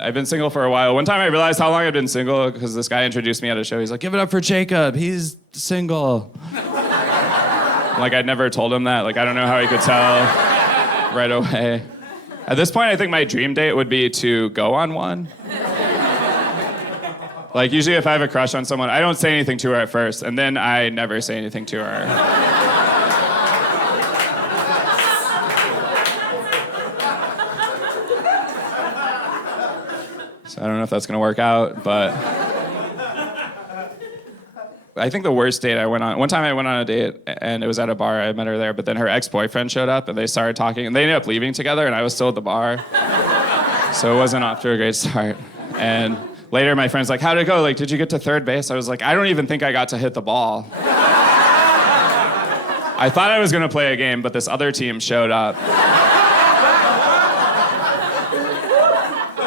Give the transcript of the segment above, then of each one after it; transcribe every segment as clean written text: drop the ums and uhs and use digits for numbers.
I've been single for a while. One time I realized how long I'd been single because this guy introduced me at a show. He's like, give it up for Jacob. He's single. Like, I'd never told him that. Like, I don't know how he could tell right away. At this point, I think my dream date would be to go on one. Like, usually if I have a crush on someone, I don't say anything to her at first, and then I never say anything to her. So I don't know if that's gonna work out, but I think the worst date I went on, one time I went on a date and it was at a bar, I met her there, but then her ex-boyfriend showed up and they started talking and they ended up leaving together and I was still at the bar. So it wasn't off to a great start. And later my friend's like, how'd it go? Like, did you get to third base? I was like, I don't even think I got to hit the ball. I thought I was gonna play a game, but this other team showed up.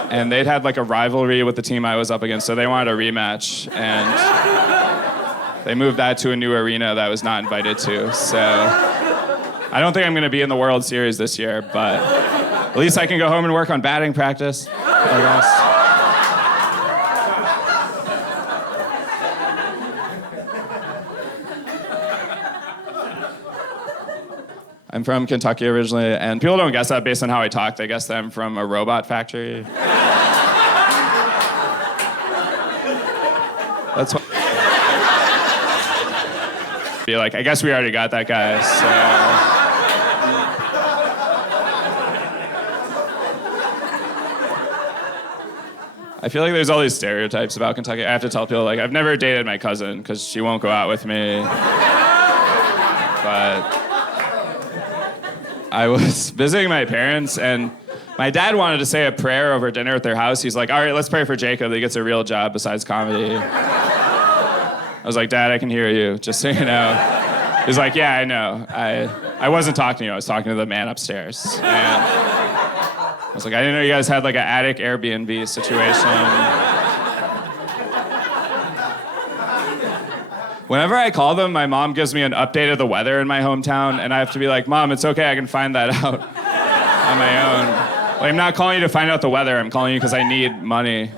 And they'd had like a rivalry with the team I was up against, so they wanted a rematch. And they moved that to a new arena that I was not invited to. So I don't think I'm gonna be in the World Series this year, but at least I can go home and work on batting practice, I guess. I'm from Kentucky originally, and people don't guess that based on how I talk. They guess that I'm from a robot factory. That's what. Be like, I guess we already got that guy, so. I feel like there's all these stereotypes about Kentucky. I have to tell people, like, I've never dated my cousin because she won't go out with me. But I was visiting my parents, and my dad wanted to say a prayer over dinner at their house. He's like, all right, let's pray for Jacob that he gets a real job besides comedy. I was like, Dad, I can hear you, just so you know. He's like, yeah, I know. I wasn't talking to you, I was talking to the man upstairs. And I was like, I didn't know you guys had like an attic Airbnb situation. Whenever I call them, my mom gives me an update of the weather in my hometown, and I have to be like, Mom, it's okay, I can find that out on my own. Like, I'm not calling you to find out the weather, I'm calling you because I need money.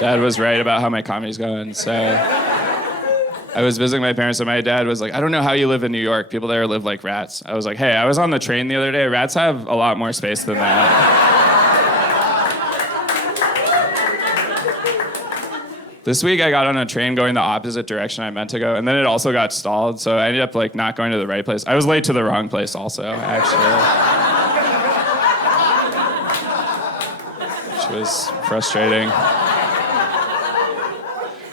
Dad was right about how my comedy's going, so. I was visiting my parents, and my dad was like, I don't know how you live in New York, people there live like rats. I was like, hey, I was on the train the other day, rats have a lot more space than that. This week I got on a train going the opposite direction I meant to go, and then it also got stalled, so I ended up like not going to the right place. I was late to the wrong place also, actually. Which was frustrating.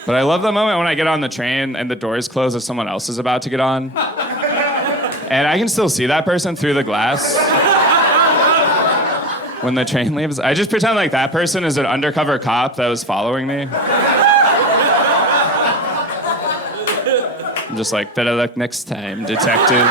But I love the moment when I get on the train and the doors close as someone else is about to get on. And I can still see that person through the glass. When the train leaves, I just pretend like that person is an undercover cop that was following me. I'm just like, better luck next time, detective.